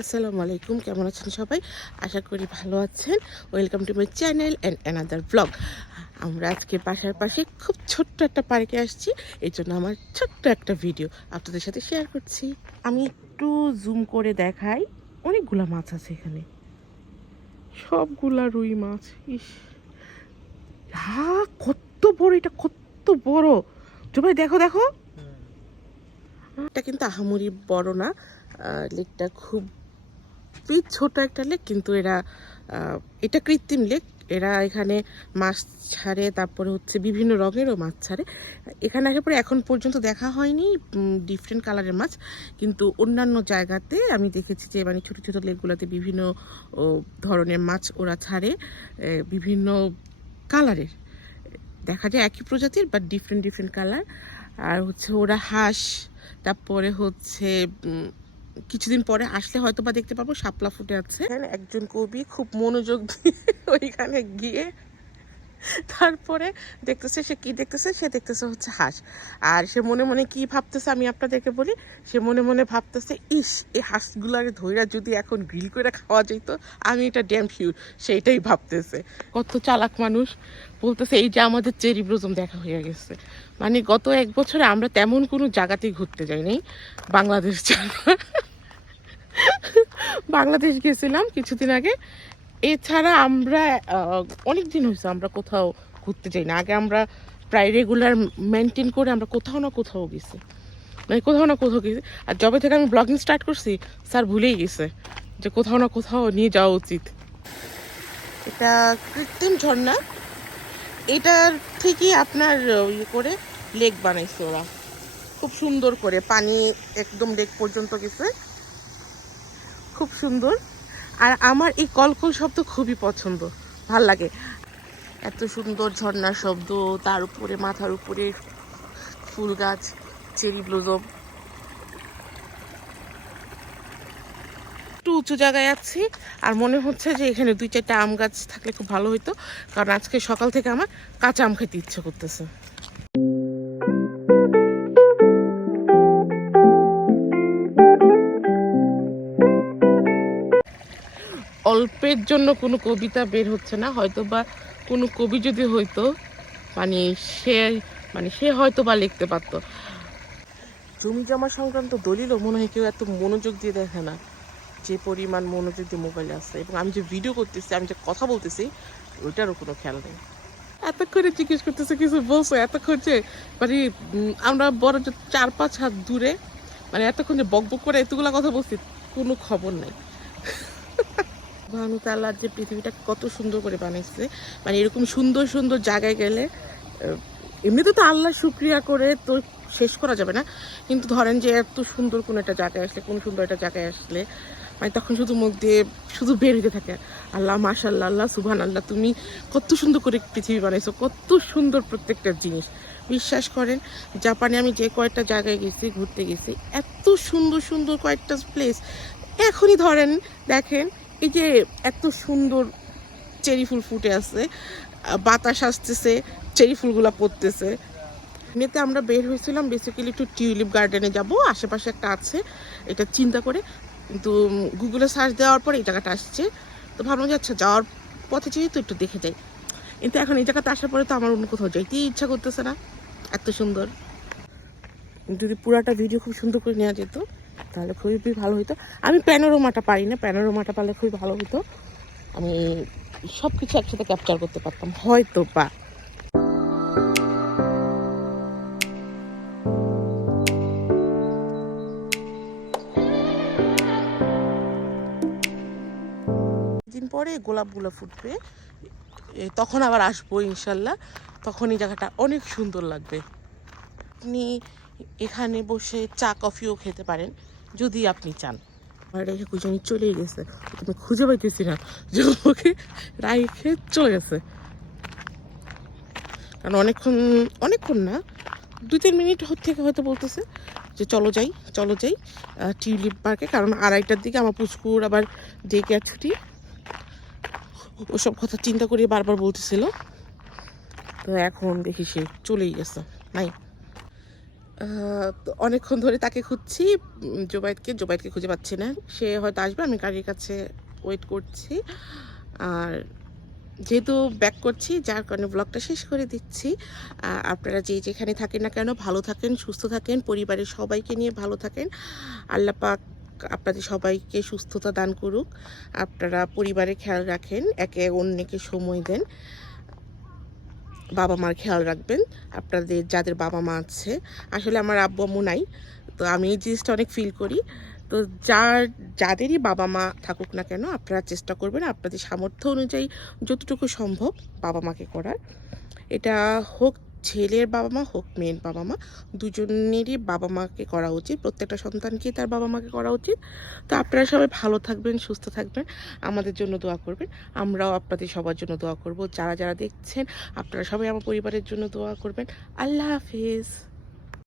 আসসালামু আলাইকুম কেমন আছেন সবাই? আশা করি ভালো আছেন। Welcome to my channel and another blog আমরা আজকে বাসার পাশে খুব ছোট্ট একটা পার্কে আসছি। এই জন্য আমার ছোট্ট একটা ভিডিও আপনাদের সাথে শেয়ার করছি। আমি একটু জুম করে দেখাই। অনেকগুলো মাছ আছে এখানে। সবগুলা রুই মাছ ইস। হা কত বড় এটা কত বড়। জুবাই দেখো দেখো। এটা কিন্তু আহামরি বড় না। লেকটা খুবই ছোট একটা লেক, কিন্তু এরা এটা কৃত্রিম লেক। এরা এখানে মাছ ছাড়ে, তারপরে হচ্ছে বিভিন্ন রঙেরও মাছ ছাড়ে। এখানে আসার পরে এখন পর্যন্ত দেখা হয়নি ডিফারেন্ট কালারের মাছ। কিন্তু অন্যান্য জায়গাতে আমি দেখেছি যে মানে ছোটো ছোটো লেকগুলোতে বিভিন্ন ধরনের মাছ ওরা ছাড়ে বিভিন্ন কালারের দেখা যায় একই প্রজাতির বাট ডিফারেন্ট ডিফারেন্ট কালার আর হচ্ছে ওরা হাঁস, তারপরে হচ্ছে কিছুদিন পরে আসলে হয়তো বা দেখতে পাবো, শাপলা ফুটে আছে। একজন কবি খুব মনোযোগ দিয়ে ওইখানে গিয়ে তারপরে দেখতেছে সে কি দেখতেছে? সে দেখতেছে হচ্ছে হাঁস। আর সে মনে মনে কি ভাবতেছে আমি আপনাদেরকে বলি? সে মনে মনে ভাবতেছে, ইস, এই হাঁসগুলারে ধইরা যদি এখন গ্রিল করে খাওয়া যেত আমি এটা ড্যাম শিওর সেইটাই ভাবতেছে। কত চালাক মানুষ বলতেছে, এই যে আমাদের চেরি ব্রোজম দেখা হয়ে গেছে। মানে গত এক বছরে আমরা তেমন কোনো জায়গাতেই ঘুরতে যাইনি, বাংলাদেশ ছাড়া। বাংলাদেশ গেছিলাম কিছুদিন আগে। এছাড়া আমরা অনেক দিন হয়েছে আমরা কোথাও ঘুরতে যাই না আগে আমরা প্রায় রেগুলার মেনটেন করে আমরা কোথাও না কোথাও গেছি। মানে কোথাও না কোথাও গেছি। আর যবে থেকে আমি ব্লগিং স্টার্ট করছি, স্যার ভুলেই গেছে যে কোথাও না কোথাও নিয়ে যাওয়া উচিত। এটা কৃত্রিম ঝর্ণা। এটার থেকেই আপনার ইয়ে করে লেক বানাইছে ওরা। খুব সুন্দর করে, পানি একদম লেক পর্যন্ত গেছে। খুব সুন্দর। আর আমার এই কলকল শব্দ খুবই পছন্দ। ভালো লাগে। এত সুন্দর ঝর্ণার শব্দ, তার উপরে, মাথার উপরে ফুল গাছ, চেরি ব্লুজম। একটু উঁচু জায়গায় আছি, আর মনে হচ্ছে যে এখানে দুই চারটা আম গাছ থাকলে খুব ভালো হতো কারণ আজকে সকাল থেকে আমার কাঁচা আম খেতে ইচ্ছে করতেছে। অল্পের জন্য কোনো কবিতা বের হচ্ছে না হয়তো বা কোনো কবি যদি হইতো মানে সে মানে সে হয়তো বা লিখতে পারতো। জমি জমা সংক্রান্ত দলিলও মনে হয় কেউ এত মনোযোগ দিয়ে দেখে না যে পরিমাণ মনোযোগ দিয়ে মোবাইলে আছে। এবং আমি যে ভিডিও করতেছি আমি যে কথা বলতেছি ওইটারও কোনো খেয়াল নেই। এতক্ষণে জিজ্ঞেস করতেছে কিছু বলছো এতক্ষণ যে মানে আমরা বড় যে চার পাঁচ হাত দূরে মানে এতক্ষণ যে বক বক করে এতগুলা কথা বলছি কোনো খবর নাই। ভানু তাল্লার যে পৃথিবীটা কত সুন্দর করে বানাইছে মানে এরকম সুন্দর সুন্দর জায়গায় গেলে এমনিতে তো আল্লাহ শুক্রিয়া করে তো শেষ করা যাবে না। কিন্তু ধরেন যে এত সুন্দর কোনো একটা জায়গায় আসলে, কোন সুন্দর একটা জায়গায় আসলে মানে তখন শুধু মুখ দিয়ে শুধু বের হতে থাকে। আল্লাহ মাশাল্লাহ আল্লাহ সুবহান আল্লাহ তুমি কত সুন্দর করে পৃথিবী বানাইছো, কত সুন্দর প্রত্যেকটা জিনিস। বিশ্বাস করেন, জাপানে আমি যে কয়েকটা জায়গায় গেছি, ঘুরতে গেছি, এত সুন্দর সুন্দর কয়েকটা প্লেস এখনই ধরেন, দেখেন এই যে এত সুন্দর চেরি ফুল ফুটে আছে বাতাস আসতেছে, চেরি ফুলগুলো পড়তেছে। এমনিতে আমরা বের হয়েছিলাম বেসিক্যালি একটু টিউলিপ গার্ডেনে যাব, আশেপাশে একটা আছে, এটা চিন্তা করে, কিন্তু গুগলে সার্চ দেওয়ার পরে এই জায়গাটা আসছে। তো ভাবলাম যে আচ্ছা যাওয়ার পথে যেহেতু একটু দেখে যাই। কিন্তু এখন এই জায়গাতে আসার পরে তো আমার অন্য কোথাও যাইতেই ইচ্ছা করতেছে না, এত সুন্দর। যদি পুরাটা ভিডিও খুব সুন্দর করে নেওয়া যেত তাহলে খুবই ভালো হতো আমি প্যানোরোমাটা পারি না প্যানোরোমাটা পারলে খুবই ভালো হতো আমি সব কিছু একসাথে ক্যাপচার করতে পারতাম, হয়তো বা। পরে গোলাপগুলো ফুটবে তখন আবার আসব ইনশাল্লাহ। তখন এই জায়গাটা অনেক সুন্দর লাগবে। আপনি এখানে বসে চা, কফিও খেতে পারেন। যদি আপনি চান। আমার রেখে চলেই গেছে। তুমি খুঁজে পাইতেছি না। যে ওকে রাইখে চলে গেছে। কারণ অনেকক্ষণ অনেকক্ষণ না, দুই তিন মিনিট থেকে হয়তো বলতেছে যে চলো যাই চলো যাই টিউলিপ পার্কে। কারণ আড়াইটার দিকে আমার পুচকুর আবার ডে কেয়ার ছুটি। ওসব কথা চিন্তা করে বারবার বলতেছিল। তো এখন দেখি সে চলেই গেছে। নাই। অনেকক্ষণ ধরে তাকে খুঁজছি। জোবাইদকে জোবাইদকে খুঁজে পাচ্ছি না। সে হয়তো আসবে, আমি গাড়ির কাছে ওয়েট করছি। আর যেহেতু ব্যাক করছি, যার কারণে ব্লগটা শেষ করে দিচ্ছি। আপনারা যে যেখানে থাকেন না কেন, ভালো থাকেন, সুস্থ থাকেন, পরিবারের সবাইকে নিয়ে ভালো থাকেন। আল্লাহ পাক আপনাদের সবাইকে সুস্থতা দান করুক। আপনারা পরিবারে খেয়াল রাখেন, একে অন্যকে সময় দেন। বাবা মার খেয়াল রাখবেন, আপনাদের যাদের বাবা মা আছে। আসলে আমার আব্বু আম্মু নাই, তো আমি এই জিনিসটা অনেক ফিল করি। তো যার, যাদেরই বাবা মা থাকুক না কেন, আপনারা চেষ্টা করবেন আপনাদের সামর্থ্য অনুযায়ী যতটুকু সম্ভব বাবা মাকে করার। এটা হোক ছেলের বাবা মা হোক, মেয়ের বাবা মা দুজনেরই বাবা মাকে করা উচিত। প্রত্যেকটা সন্তানকেই তার বাবা মাকে করা উচিত। তো আপনারা সবাই ভালো থাকবেন, সুস্থ থাকবেন। আমাদের জন্য দোয়া করবেন। আমরাও আপনাদের সবার জন্য দোয়া করব। যারা যারা দেখছেন, আপনারা সবাই আমার পরিবারের জন্য দোয়া করবেন। আল্লাহ হাফিজ।